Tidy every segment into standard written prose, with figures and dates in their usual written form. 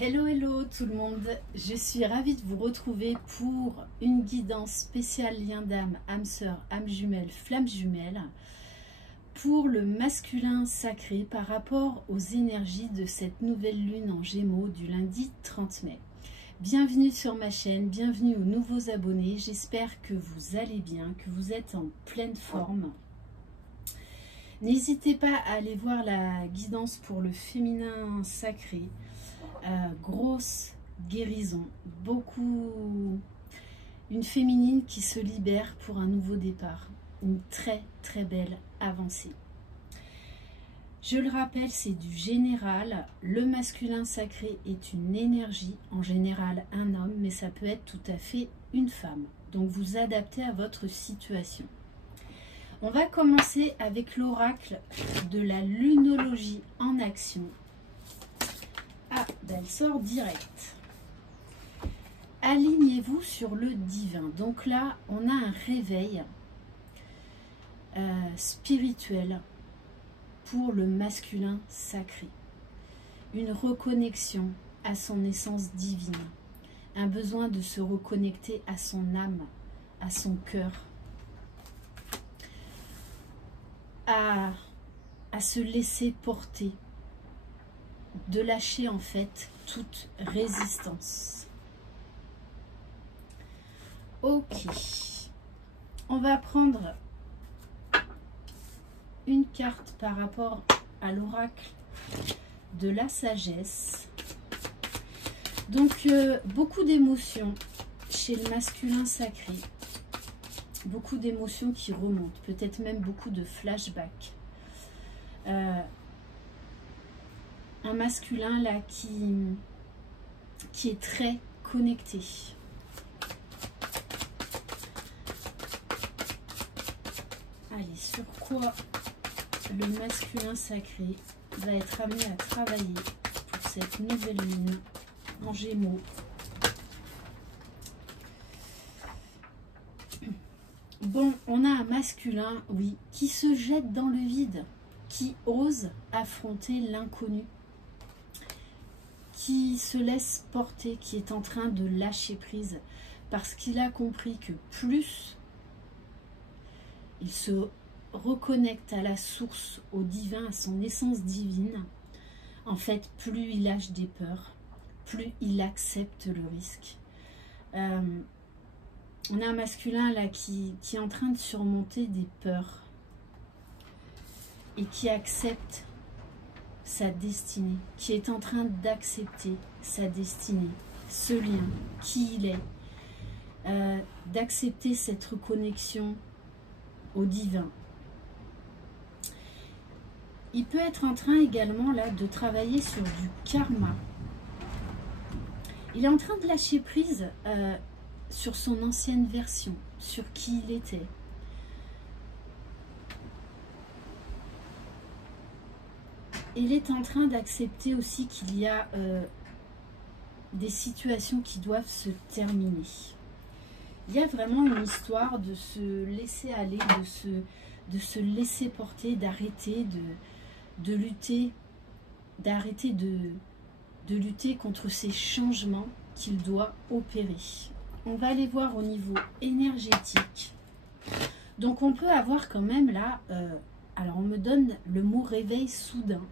Hello, hello tout le monde, je suis ravie de vous retrouver pour une guidance spéciale lien d'âme, âme sœur, âme jumelle, flamme jumelle, pour le masculin sacré par rapport aux énergies de cette nouvelle lune en Gémeaux du lundi 30 mai. Bienvenue sur ma chaîne, bienvenue aux nouveaux abonnés, j'espère que vous allez bien, que vous êtes en pleine forme. N'hésitez pas à aller voir la guidance pour le féminin sacré. Grosse guérison, une féminine qui se libère pour un nouveau départ, une très belle avancée. Je le rappelle, c'est du général, le masculin sacré est une énergie, en général un homme, mais ça peut être tout à fait une femme, donc vous adaptez à votre situation. On va commencer avec l'oracle de la lunologie en action. Ah, ben elle sort direct. Alignez-vous sur le divin. Donc là, on a un réveil spirituel pour le masculin sacré. Une reconnexion à son essence divine. Un besoin de se reconnecter à son âme, à son cœur. À se laisser porter. De lâcher en fait toute résistance. Ok, on va prendre une carte par rapport à l'oracle de la sagesse. Donc beaucoup d'émotions chez le masculin sacré, beaucoup d'émotions qui remontent, peut-être même beaucoup de flashbacks. Un masculin là qui est très connecté. Allez, sur quoi le masculin sacré va être amené à travailler pour cette nouvelle lune en Gémeaux? Bon, on a un masculin, oui, qui se jette dans le vide, qui ose affronter l'inconnu, qui se laisse porter, qui est en train de lâcher prise, parce qu'il a compris que plus il se reconnecte à la source, au divin, à son essence divine, en fait, plus il lâche des peurs, plus il accepte le risque. On a un masculin là qui est en train de surmonter des peurs et qui accepte sa destinée, qui est en train d'accepter sa destinée, ce lien, qui il est, d'accepter cette reconnexion au divin. Il peut être en train également là de travailler sur du karma. Il est en train de lâcher prise sur son ancienne version, sur qui il était. Il est en train d'accepter aussi qu'il y a des situations qui doivent se terminer. Il y a vraiment une histoire de se laisser aller, de se laisser porter, d'arrêter de lutter, d'arrêter de lutter contre ces changements qu'il doit opérer. On va aller voir au niveau énergétique. Donc on peut avoir quand même là, alors on me donne le mot réveil soudain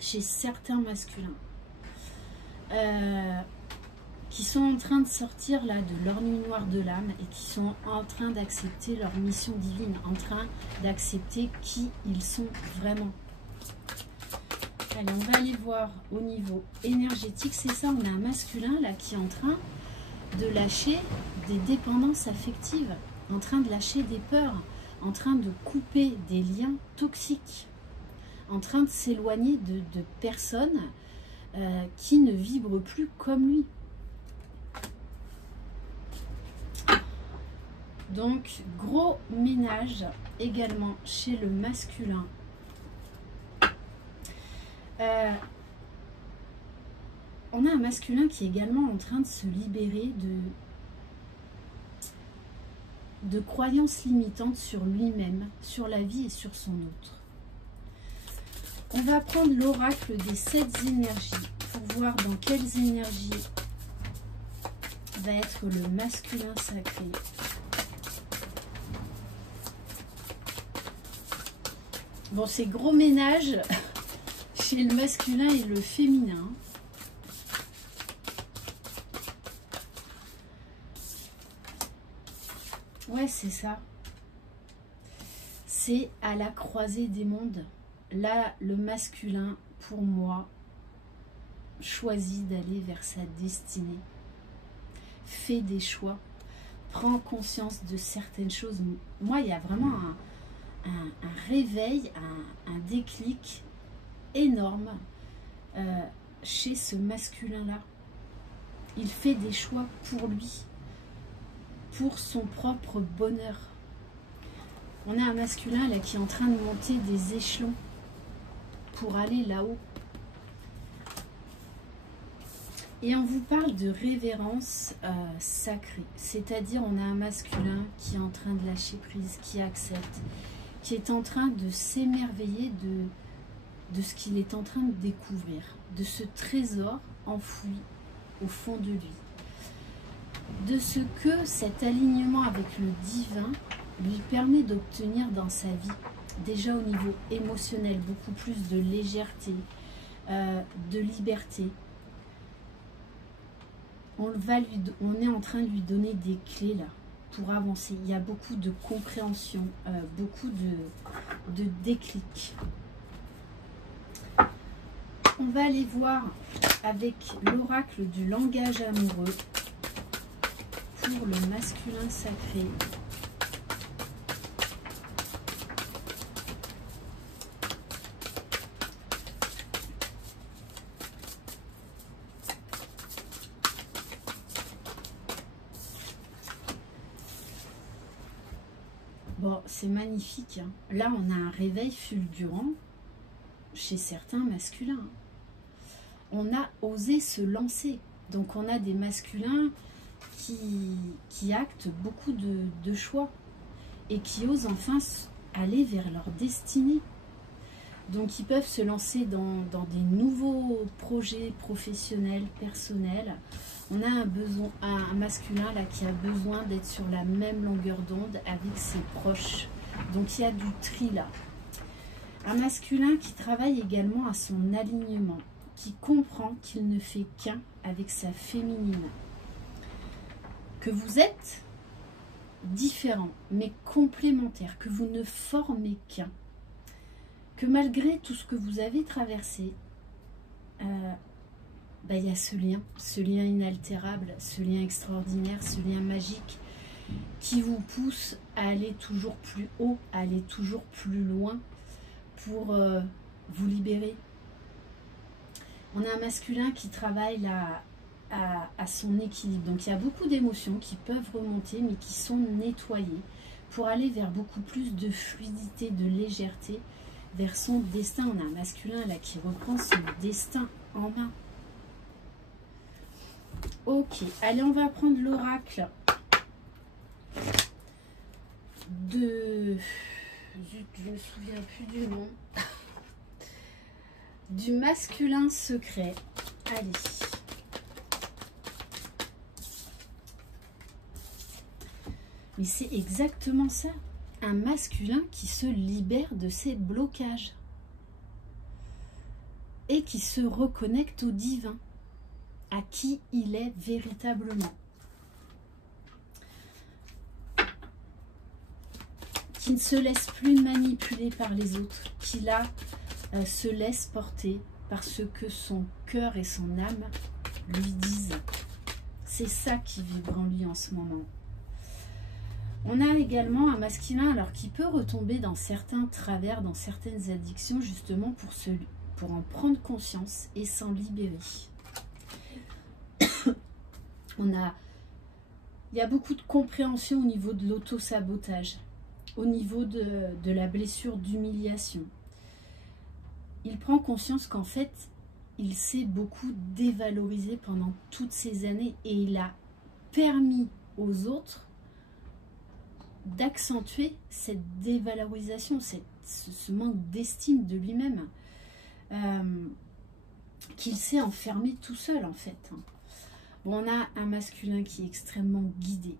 chez certains masculins qui sont en train de sortir là de leur nuit noire de l'âme et qui sont en train d'accepter leur mission divine, en train d'accepter qui ils sont vraiment. Allez, on va aller voir au niveau énergétique, c'est ça, on a un masculin là qui est en train de lâcher des dépendances affectives, en train de lâcher des peurs, en train de couper des liens toxiques, en train de s'éloigner de personnes qui ne vibrent plus comme lui. Donc, gros ménage également chez le masculin. On a un masculin qui est également en train de se libérer de croyances limitantes sur lui-même, sur la vie et sur son autre. On va prendre l'oracle des 7 énergies pour voir dans quelles énergies va être le masculin sacré. Bon, c'est gros ménage chez le masculin et le féminin. Ouais, c'est ça. C'est à la croisée des mondes. Là, le masculin, pour moi, choisit d'aller vers sa destinée. Fait des choix. Prend conscience de certaines choses. Moi, il y a vraiment un réveil, un déclic énorme chez ce masculin-là. Il fait des choix pour lui, pour son propre bonheur. On a un masculin là qui est en train de monter des échelons pour aller là-haut. Et on vous parle de révérence sacrée. C'est-à-dire on a un masculin qui est en train de lâcher prise, qui accepte, qui est en train de s'émerveiller de ce qu'il est en train de découvrir, de ce trésor enfoui au fond de lui, de ce que cet alignement avec le divin lui permet d'obtenir dans sa vie, déjà au niveau émotionnel, beaucoup plus de légèreté, de liberté. On est en train de lui donner des clés là pour avancer. Il y a beaucoup de compréhension, beaucoup de déclic. On va aller voir avec l'oracle du langage amoureux pour le masculin sacré. Bon, c'est magnifique. Hein. Là, on a un réveil fulgurant chez certains masculins. On a osé se lancer. Donc, on a des masculins qui actent beaucoup de choix et qui osent enfin aller vers leur destinée. Donc, ils peuvent se lancer dans des nouveaux projets professionnels, personnels. On a un masculin là qui a besoin d'être sur la même longueur d'onde avec ses proches. Donc, il y a du tri là. Un masculin qui travaille également à son alignement, qui comprend qu'il ne fait qu'un avec sa féminine. Que vous êtes différents, mais complémentaires, que vous ne formez qu'un. Que malgré tout ce que vous avez traversé, il y a ce lien inaltérable, ce lien extraordinaire, ce lien magique qui vous pousse à aller toujours plus haut, à aller toujours plus loin pour vous libérer. On a un masculin qui travaille là à son équilibre. Donc il y a beaucoup d'émotions qui peuvent remonter mais qui sont nettoyées pour aller vers beaucoup plus de fluidité, de légèreté, vers son destin. On a un masculin là qui reprend son destin en main. Ok, allez, on va prendre l'oracle de... Zut, je me souviens plus du nom. Du masculin secret. Allez. Mais c'est exactement ça. Un masculin qui se libère de ses blocages. Et qui se reconnecte au divin. À qui il est véritablement. Qui ne se laisse plus manipuler par les autres. Qui là se laisse porter par ce que son cœur et son âme lui disent. C'est ça qui vibre en lui en ce moment. On a également un masculin alors qui peut retomber dans certains travers, dans certaines addictions, justement pour en prendre conscience et s'en libérer. Il y a beaucoup de compréhension au niveau de l'auto-sabotage, au niveau de la blessure d'humiliation. Il prend conscience qu'en fait, il s'est beaucoup dévalorisé pendant toutes ces années et il a permis aux autres d'accentuer cette dévalorisation, ce manque d'estime de lui-même. qu'il s'est enfermé tout seul en fait. Bon, on a un masculin qui est extrêmement guidé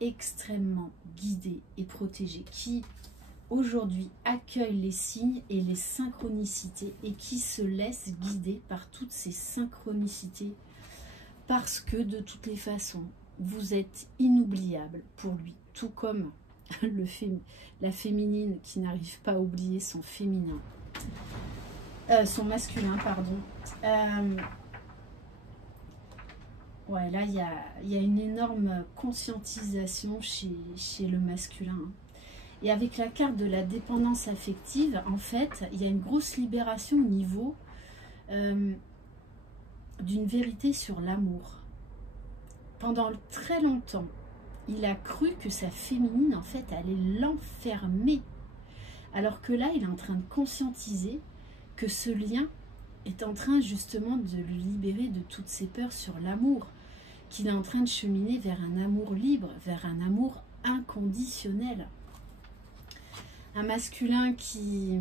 et protégé, qui aujourd'hui accueille les signes et les synchronicités et qui se laisse guider par toutes ces synchronicités, parce que de toutes les façons, vous êtes inoubliable pour lui, tout comme la féminine qui n'arrive pas à oublier son féminin, son masculin, pardon. Ouais, là, il y a une énorme conscientisation chez le masculin. Et avec la carte de la dépendance affective, en fait, il y a une grosse libération au niveau d'une vérité sur l'amour. Pendant très longtemps, il a cru que sa féminine, en fait, allait l'enfermer. Alors que là, il est en train de conscientiser que ce lien est en train justement de le libérer de toutes ses peurs sur l'amour, qu'il est en train de cheminer vers un amour libre, vers un amour inconditionnel. Un masculin qui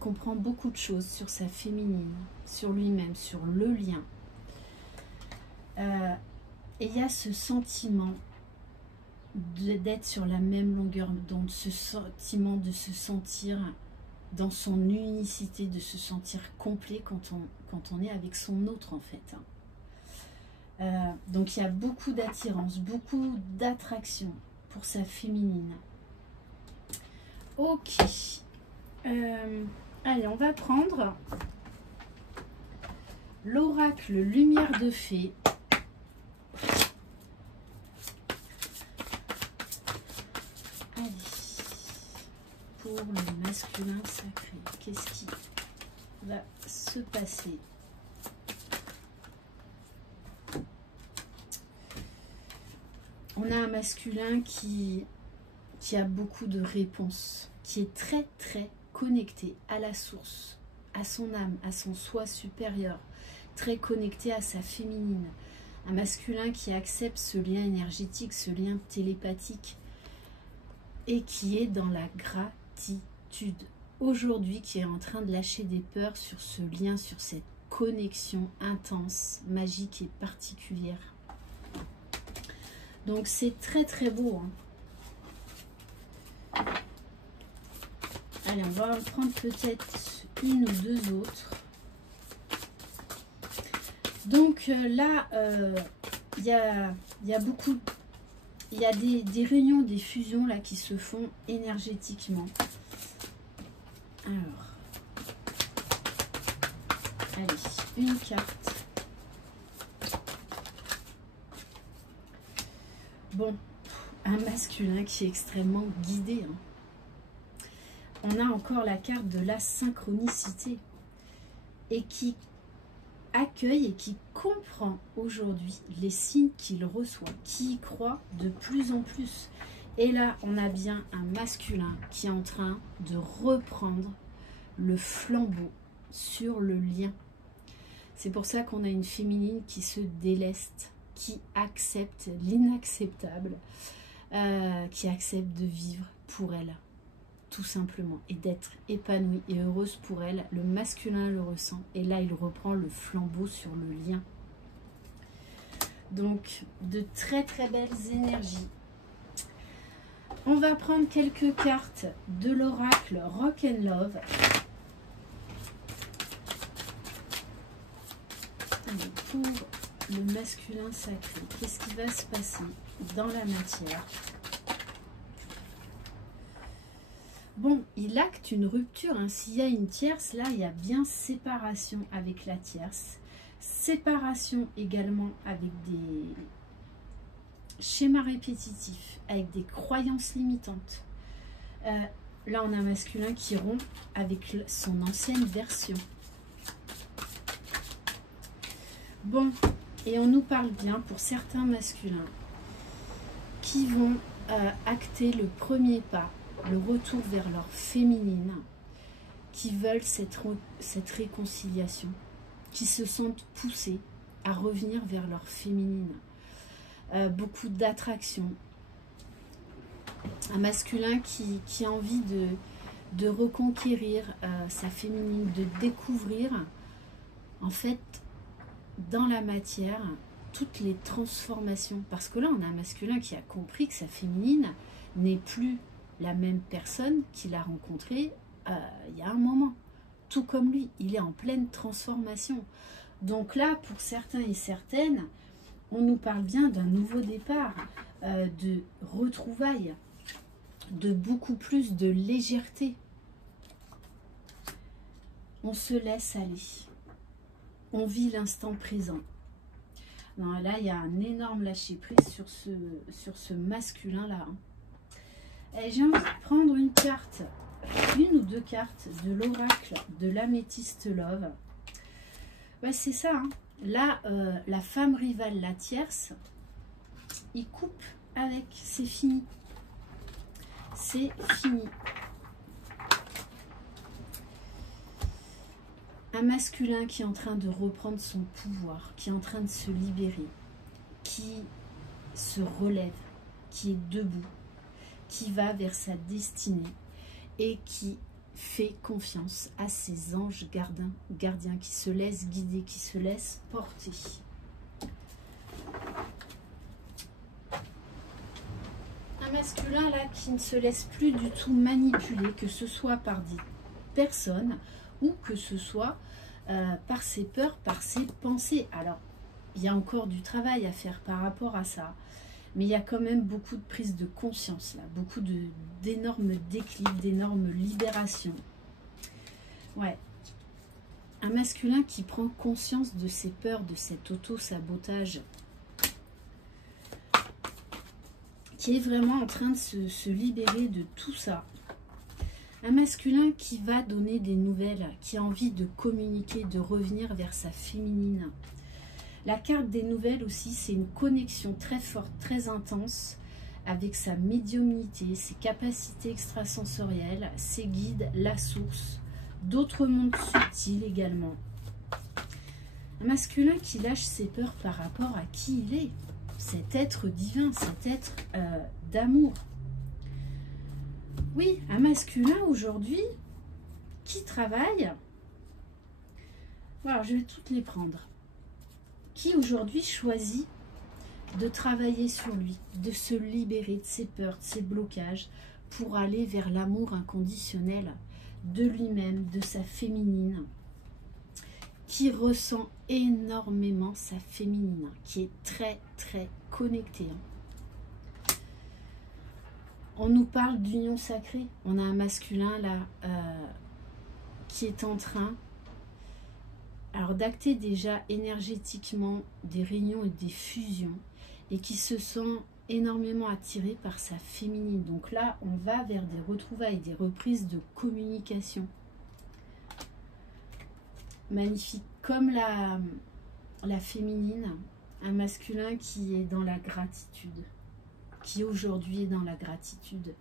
comprend beaucoup de choses sur sa féminine, sur lui-même, sur le lien. Et il y a ce sentiment d'être sur la même longueur d'onde, ce sentiment de se sentir dans son unicité, de se sentir complet quand on est avec son autre en fait. Donc il y a beaucoup d'attirance, beaucoup d'attraction pour sa féminine. Ok. Allez, on va prendre l'oracle Lumière de Fée. Allez. Pour le masculin sacré, qu'est-ce qui va se passer? On a un masculin qui a beaucoup de réponses, qui est très très connecté à la source, à son âme, à son soi supérieur, très connecté à sa féminine. Un masculin qui accepte ce lien énergétique, ce lien télépathique et qui est dans la gratitude. Aujourd'hui, qui est en train de lâcher des peurs sur ce lien, sur cette connexion intense, magique et particulière. Donc c'est très très beau. Allez, on va en prendre peut-être une ou deux autres. Donc là, il y a beaucoup, il y a des réunions, des fusions là qui se font énergétiquement. Alors, allez, une carte. Bon, un masculin qui est extrêmement guidé. On a encore la carte de la synchronicité et qui accueille et qui comprend aujourd'hui les signes qu'il reçoit, qui y croit de plus en plus. Et là, on a bien un masculin qui est en train de reprendre le flambeau sur le lien. C'est pour ça qu'on a une féminine qui se déleste, qui accepte l'inacceptable, qui accepte de vivre pour elle, tout simplement, et d'être épanouie et heureuse pour elle. Le masculin le ressent, et là il reprend le flambeau sur le lien. Donc, de très très belles énergies. On va prendre quelques cartes de l'oracle Rock and Love. Alors, pour le masculin sacré, qu'est-ce qui va se passer dans la matière? Bon, il acte une rupture. S'il y a une tierce, là, il y a bien séparation avec la tierce. Séparation également avec des schémas répétitifs, avec des croyances limitantes. Là, on a un masculin qui rompt avec son ancienne version. Bon, et on nous parle bien pour certains masculins qui vont acter le premier pas, le retour vers leur féminine, qui veulent cette réconciliation, qui se sentent poussés à revenir vers leur féminine. Beaucoup d'attraction. Un masculin qui a envie de reconquérir sa féminine, de découvrir en fait, dans la matière, toutes les transformations, parce que là on a un masculin qui a compris que sa féminine n'est plus la même personne qu'il a rencontrée il y a un moment, tout comme lui, il est en pleine transformation. Donc là, pour certains et certaines, on nous parle bien d'un nouveau départ, de retrouvailles, de beaucoup plus de légèreté. On se laisse aller, on vit l'instant présent. Non, là, il y a un énorme lâcher-prise sur ce masculin-là. Et j'ai envie de prendre une carte, une ou deux cartes de l'oracle de l'améthyste love. Ouais, c'est ça. Hein. Là, la femme rivale, la tierce, il coupe avec. C'est fini. C'est fini. Un masculin qui est en train de reprendre son pouvoir, qui est en train de se libérer, qui se relève, qui est debout, qui va vers sa destinée et qui fait confiance à ses anges gardiens, qui se laissent guider, qui se laissent porter. Un masculin là qui ne se laisse plus du tout manipuler, que ce soit par des personnes ou que ce soit par ses peurs, par ses pensées. Alors, il y a encore du travail à faire par rapport à ça, mais il y a quand même beaucoup de prise de conscience, là, beaucoup d'énormes déclics, d'énormes libérations. Ouais. Un masculin qui prend conscience de ses peurs, de cet auto-sabotage, qui est vraiment en train de se libérer de tout ça. Un masculin qui va donner des nouvelles, qui a envie de communiquer, de revenir vers sa féminine. La carte des nouvelles aussi, c'est une connexion très forte, très intense avec sa médiumnité, ses capacités extrasensorielles, ses guides, la source, d'autres mondes subtils également. Un masculin qui lâche ses peurs par rapport à qui il est, cet être divin, cet être d'amour. Oui, un masculin aujourd'hui qui travaille, voilà, je vais toutes les prendre, qui aujourd'hui choisit de travailler sur lui, de se libérer de ses peurs, de ses blocages, pour aller vers l'amour inconditionnel de lui-même, de sa féminine, qui ressent énormément sa féminine, qui est très très connectée. On nous parle d'union sacrée. On a un masculin là qui est en train d'acter déjà énergétiquement des réunions et des fusions et qui se sent énormément attiré par sa féminine. Donc là, on va vers des retrouvailles, des reprises de communication. Magnifique. Comme la féminine, un masculin qui est dans la gratitude, qui aujourd'hui est dans la gratitude,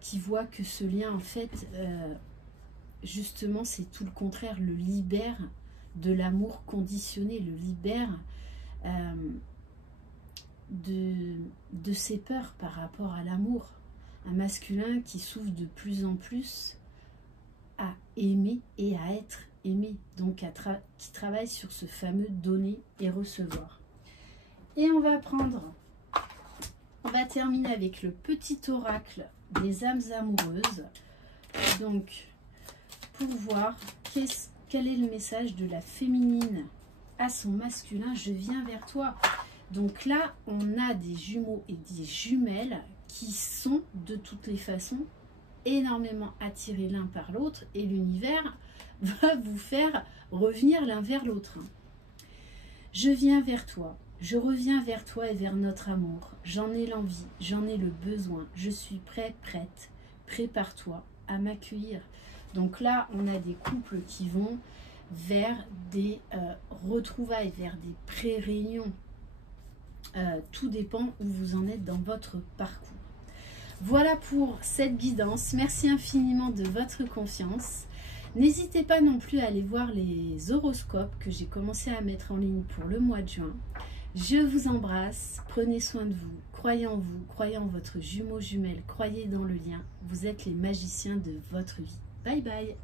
qui voit que ce lien, en fait, justement, c'est tout le contraire, le libère de l'amour conditionné, le libère de ses peurs par rapport à l'amour. Un masculin qui s'ouvre de plus en plus à aimer et à être aimé, donc qui travaille sur ce fameux donner et recevoir. Et on va terminer avec le petit oracle des âmes amoureuses. Donc, pour voir quel est le message de la féminine à son masculin, je viens vers toi. Donc là, on a des jumeaux et des jumelles qui sont de toutes les façons énormément attirés l'un par l'autre et l'univers va vous faire revenir l'un vers l'autre. Je viens vers toi. Je reviens vers toi et vers notre amour. J'en ai l'envie, j'en ai le besoin. Je suis prêt, prête. Prépare-toi à m'accueillir. Donc là, on a des couples qui vont vers des retrouvailles, vers des pré-réunions. Tout dépend où vous en êtes dans votre parcours. Voilà pour cette guidance. Merci infiniment de votre confiance. N'hésitez pas non plus à aller voir les horoscopes que j'ai commencé à mettre en ligne pour le mois de juin. Je vous embrasse, prenez soin de vous, croyez en vous, croyez en votre jumeau jumelle, croyez dans le lien. Vous êtes les magiciens de votre vie. Bye bye.